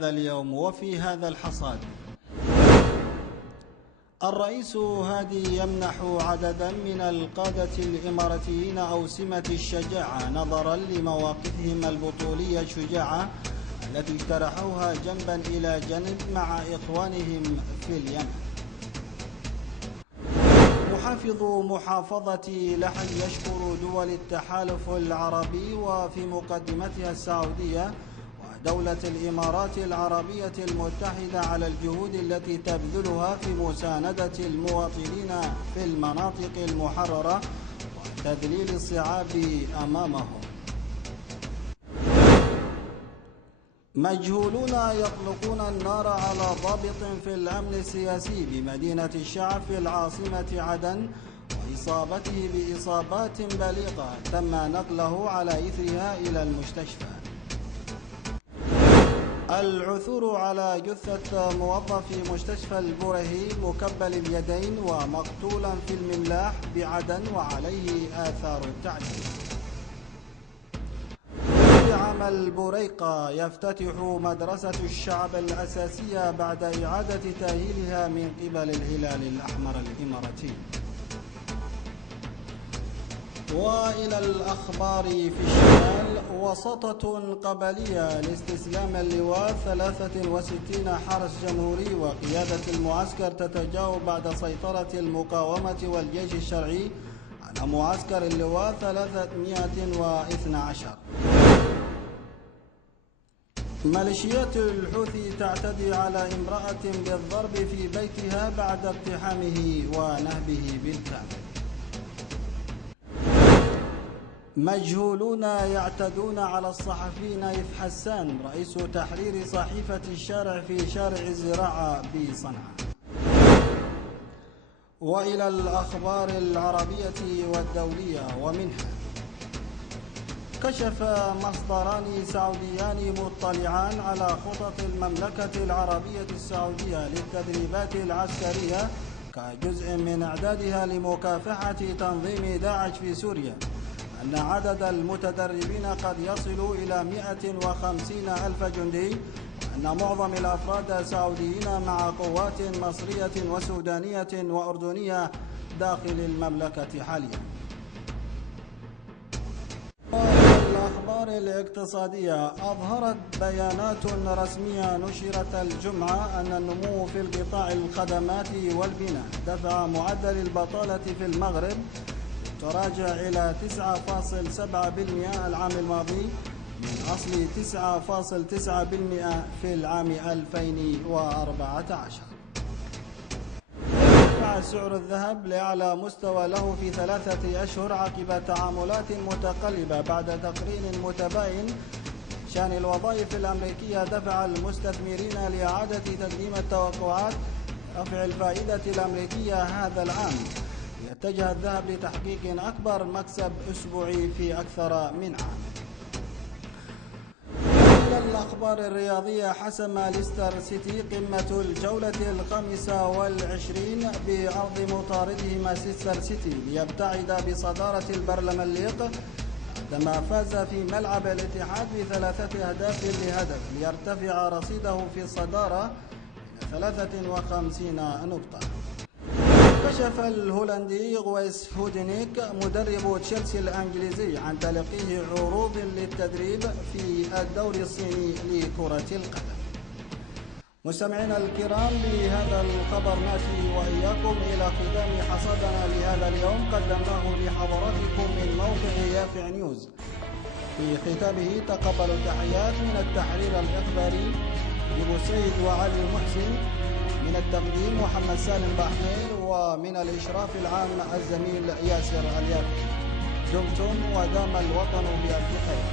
هذا اليوم وفي هذا الحصاد. الرئيس هادي يمنح عددا من القادة الإماراتيين أوسمة الشجاعة نظرا لمواقفهم البطولية الشجاعة التي اجترحوها جنبا إلى جنب مع إخوانهم في اليمن. محافظ محافظة لحج يشكر دول التحالف العربي وفي مقدمتها السعودية ودولة الإمارات العربية المتحدة على الجهود التي تبذلها في مساندة المواطنين في المناطق المحررة وتذليل الصعاب أمامهم. مجهولون يطلقون النار على ضابط في الأمن السياسي بمدينة الشعب في العاصمة عدن وإصابته بإصابات بليغة تم نقله على إثرها إلى المستشفى. العثور على جثة موظف مستشفى البرهي مكبل اليدين ومقتولا في المملاح بعدن وعليه آثار التعذيب. عام البريقة يفتتح مدرسة الشعب الأساسية بعد إعادة تأهيلها من قبل الهلال الأحمر الإماراتي. وإلى الأخبار في الشمال، وسطة قبلية لاستسلام اللواء 63 حرس جمهوري وقيادة المعسكر تتجاوب بعد سيطرة المقاومة والجيش الشرعي على معسكر اللواء 312. ميليشيات الحوثي تعتدي على امرأة بالضرب في بيتها بعد اقتحامه ونهبه بالكامل. مجهولون يعتدون على الصحفي نايف حسان رئيس تحرير صحيفة الشارع في شارع الزراعة بصنعاء. وإلى الأخبار العربية والدولية ومنها، كشف مصدران سعوديان مطلعان على خطط المملكة العربية السعودية للتدريبات العسكرية كجزء من إعدادها لمكافحة تنظيم داعش في سوريا أن عدد المتدربين قد يصل إلى 150,000 جندي، وأن معظم الأفراد سعوديين مع قوات مصرية وسودانية وأردنية داخل المملكة حاليا. الأخبار الاقتصادية، أظهرت بيانات رسمية نشرت الجمعة أن النمو في القطاع الخدمات والبناء دفع معدل البطالة في المغرب تراجع إلى 9.7% العام الماضي من أصل 9.9% في العام 2014. ارتفع سعر الذهب لأعلى مستوى له في 3 أشهر عقب تعاملات متقلبة بعد تقرير متباين شأن الوظائف الأمريكية دفع المستثمرين لإعادة تقديم التوقعات رفع الفائدة الأمريكية هذا العام، يتجه الذهب لتحقيق أكبر مكسب أسبوعي في أكثر من عام. إلى الأخبار الرياضية، حسم ليستر سيتي قمة الجولة 25 بأرض مطارده مانشستر سيتي ليبتعد بصدارة البرلمان ليغ عندما فاز في ملعب الاتحاد ب3 أهداف لهدف ليرتفع رصيده في الصدارة إلى 53 نقطة. كشف الهولندي غويس هودينيك مدرب تشيلسي الانجليزي عن تلقيه عروض للتدريب في الدوري الصيني لكرة القدم. مستمعينا الكرام، بهذا الخبر ناتي وإياكم إلى ختام حصادنا لهذا اليوم قدمناه لحضراتكم من موقع يافع نيوز. في ختامه تقبلوا التحيات من التحرير الإخباري لبوسيد وعلي محسن، من التقديم محمد سالم بحمير، ومن الإشراف العام الزميل ياسر اليافي. دمتم ودام الوطن بألف خير.